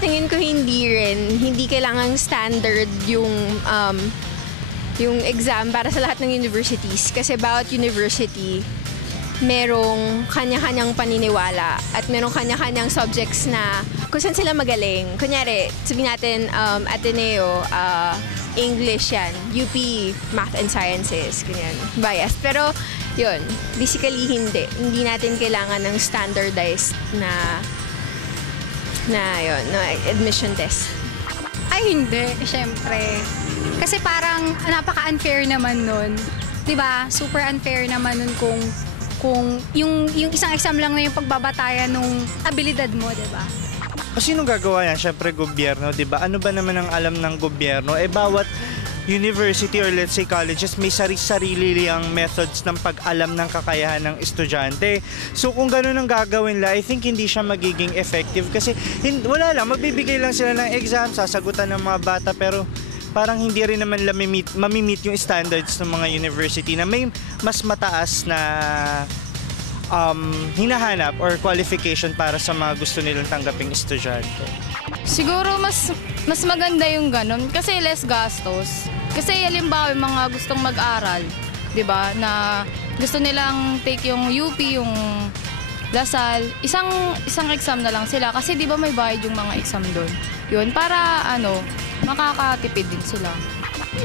tingin ko hindi kailangang standard yung exam para sa lahat ng universities. Kasi bawat university, merong kanya-kanyang paniniwala at merong kanya-kanyang subjects na kung saan sila magaling. Kunyari, sabihin natin Ateneo, English yan, UP, Math and Sciences, ganyan, bias. Pero yun, basically hindi natin kailangan ng standardized na admission test. Ay, hindi. Siyempre. Kasi parang napaka-unfair naman nun. Diba? Super unfair naman nun kung yung isang exam lang na yung pagbabatayan ng abilidad mo, diba? Kasi sinong gagawa yan? Siyempre, gobyerno, diba? Ano ba naman ang alam ng gobyerno? Bawat university or let's say colleges may sarili ang methods ng pag-alam ng kakayahan ng estudyante. So kung gano'n ang gagawin nila, I think hindi siya magiging effective kasi wala lang, magbibigay lang sila ng exam, sasagutan ng mga bata pero parang hindi rin naman mamimit yung standards ng mga university na may mas mataas na hinahanap or qualification para sa mga gusto nilang tanggaping estudyante. Siguro mas maganda yung ganun kasi less gastos. Kasi halimbawa yung mga gustong mag-aral, 'di ba, na gusto nilang take yung UP, yung Lasal, isang exam na lang sila kasi 'di ba may bayad yung mga exam doon. Yun para makakatipid din sila.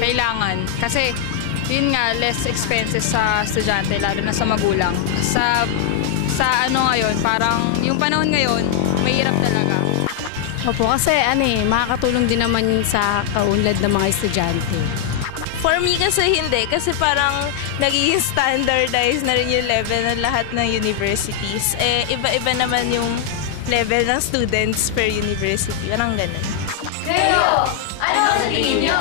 Kailangan kasi yun nga less expenses sa estudyante lalo na sa magulang. Sa ngayon, parang yung panahon ngayon, mahirap talaga. Opo, kasi makakatulong din naman yun sa kaunlad ng mga estudyante. For me kasi hindi, kasi parang nagiging standardized na rin yung level ng lahat ng universities. Iba-iba naman yung level ng students per university. Parang ganun. Kayo, ano ang sa tingin nyo?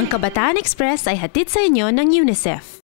Ang Kabataan Express ay hatid sa inyo ng UNICEF.